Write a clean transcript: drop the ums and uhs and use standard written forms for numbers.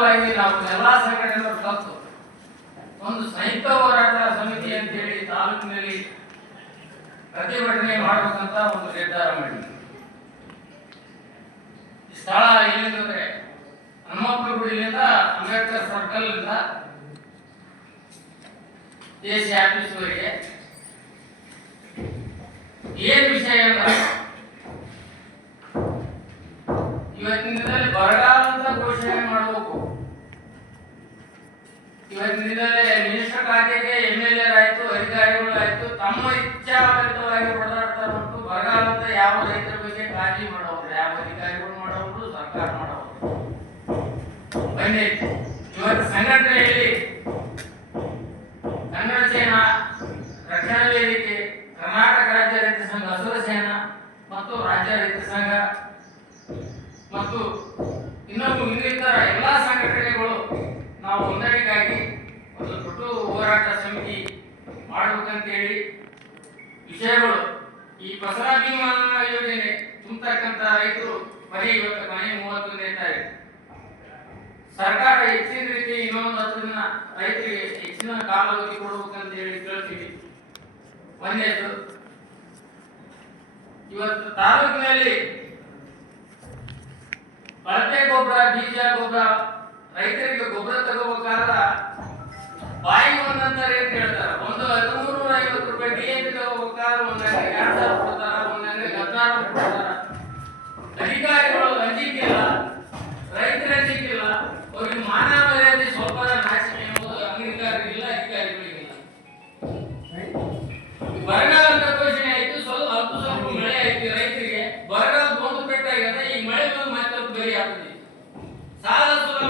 ಸಲುವಾಗಿ ನಾವು ಎಲ್ಲಾ ಸಂಘಟನೆಗಳು ಕಲಿತು ಒಂದು ಸಂಯುಕ್ತ ಹೋರಾಟ ಸಮಿತಿ ಅಂತೇಳಿ ತಾಲೂಕಿನಲ್ಲಿ ಪ್ರತಿಭಟನೆ ಮಾಡಬೇಕಂತ ಒಂದು ನಿರ್ಧಾರ ಮಾಡಿದ್ವಿ. ಸ್ಥಳ ಎಲ್ಲಿಂದ್ರೆ ಹನುಮಪ್ಪನ ಗುಡಿಯಿಂದ ಅಂಬೇಡ್ಕರ್ ಸರ್ಕಲ್ ಇಂದ ಎಸಿ ಆಫೀಸ್ ವರೆಗೆ. ಏನ್ ವಿಷಯ ಅಂದ್ರೆ ಇವತ್ತಿನ ದಿನದಲ್ಲಿ ಬರಗಾಲ ಅಂತ ಘೋಷಣೆ ಮಾಡಬೇಕು. ಇವತ್ತಿನ ದಿನದಲ್ಲಿ ಮಿನಿಸ್ಟರ್ ಖಾತೆಗೆ MLA ಆಯ್ತು, ಅಧಿಕಾರಿಗಳು ಆಯ್ತು, ತಮ್ಮ ಇಚ್ಛಾಭರಿತವಾಗಿ ಹೊಡೆದಾಡ್ತಾರೆ ಹೊರತು ಬರಗಾಲ ಅಂತ ಯಾವ ರೈತರ ಬಗ್ಗೆ ಕಾಳಜಿ ಮಾಡೋರು, ಯಾವ ಅಧಿಕಾರಿಗಳು ಮಾಡೋರು, ಸರ್ಕಾರ ಮಾಡೋರು ಬಂದೈತಿ. ಇವತ್ತು ಸಂಘಟನೆಯಲ್ಲಿ ಕನ್ನಡ ಸೇನಾ, ರಕ್ಷಣಾ ವೇದಿಕೆ, ಕರ್ನಾಟಕ ರಾಜ್ಯ ರೈತ ಸಂಘ, ಹಸಿರು ಸೇನಾ ಮತ್ತು ರಾಜ್ಯ ರೈತ ಸಂಘ ಮತ್ತು ಇನ್ನಿತರ ಎಲ್ಲಾ ಸಂಘಟನೆಗಳು ನಾವು ಹೊಂದಾಣಿಕೆಯಾಗಿ ಒಂದು ದೊಡ್ಡ ಹೋರಾಟ ಸಮಿತಿ ಮಾಡಬೇಕಂತೇಳಿ ವಿಷಯಗಳು. ಈ ಫಸಲ ಬಿಮಾ ಯೋಜನೆ ತುಂಬತಕ್ಕಂತ ರೈತರು ಇವತ್ತು ಮನೆ 31ನೇ ತಾರೀಕು ಸರ್ಕಾರ ಹೆಚ್ಚಿನ ರೀತಿ ಇನ್ನೊಂದು 10 ದಿನ ರೈತರಿಗೆ ಹೆಚ್ಚಿನ ಕಾಲಾವಧಿ ಕೊಡಬೇಕಂತ ಹೇಳಿ ಕೇಳ್ತೀವಿ. ಒಂದೇದು ಇವತ್ತು ತಾಲೂಕಿನಲ್ಲಿ ಕಳಪೆ ಗೊಬ್ಬರ, ಬೀಜ ಗೊಬ್ಬರ, ರೈತರಿಗೆ ಗೊಬ್ಬರ ತಗೋಬೇಕಾದ್ರ ಬಾಯಿ ಒಂದಂತ ರೇಟ್ ಹೇಳ್ತಾರೆ. ಒಂದು 1350 ರೂಪಾಯಿ DAP ತಗೋಬೇಕಾದ್ರೆ ಒಂದಂಗೆ 2000 ಕೊಡ್ತಾರ, ಒಂದಂಗೆ 16 ಕೊಡ್ತಾರ. ಅಧಿಕಾರಿಗಳು ಅಂಜಿಕಿಲ್ಲ, ರೈತರ ಅಂಜಿಕಿಲ್ಲ, ಅವ್ರಿಗೆ ಮಾನ ಮರ್ಯಾದೆ ಸ್ವಲ್ಪ ನಾಚಿಕೆ ಎಂಬುದು ಅಧಿಕಾರಿಗಳಿಲ್ಲ, ಅಧಿಕಾರಿಗಳಿಗಿಲ್ಲ. ಬರಗಾಲ ಅಂತ ಘೋಷಣೆ ಆಯ್ತು, ಸ್ವಲ್ಪ ಮಳೆ ಆಯ್ತು ರೈತರಿಗೆ. ಬರಗಾಲ ಒಂದು ಪೆಟ್ಟಾಗಿದೆ, ಈ ಮಳೆ ಬಂದು ಮತ್ತೆ ಬೇರೆ ಆಗ್ತದೆ. ಸಾಲ ಸುಲಭ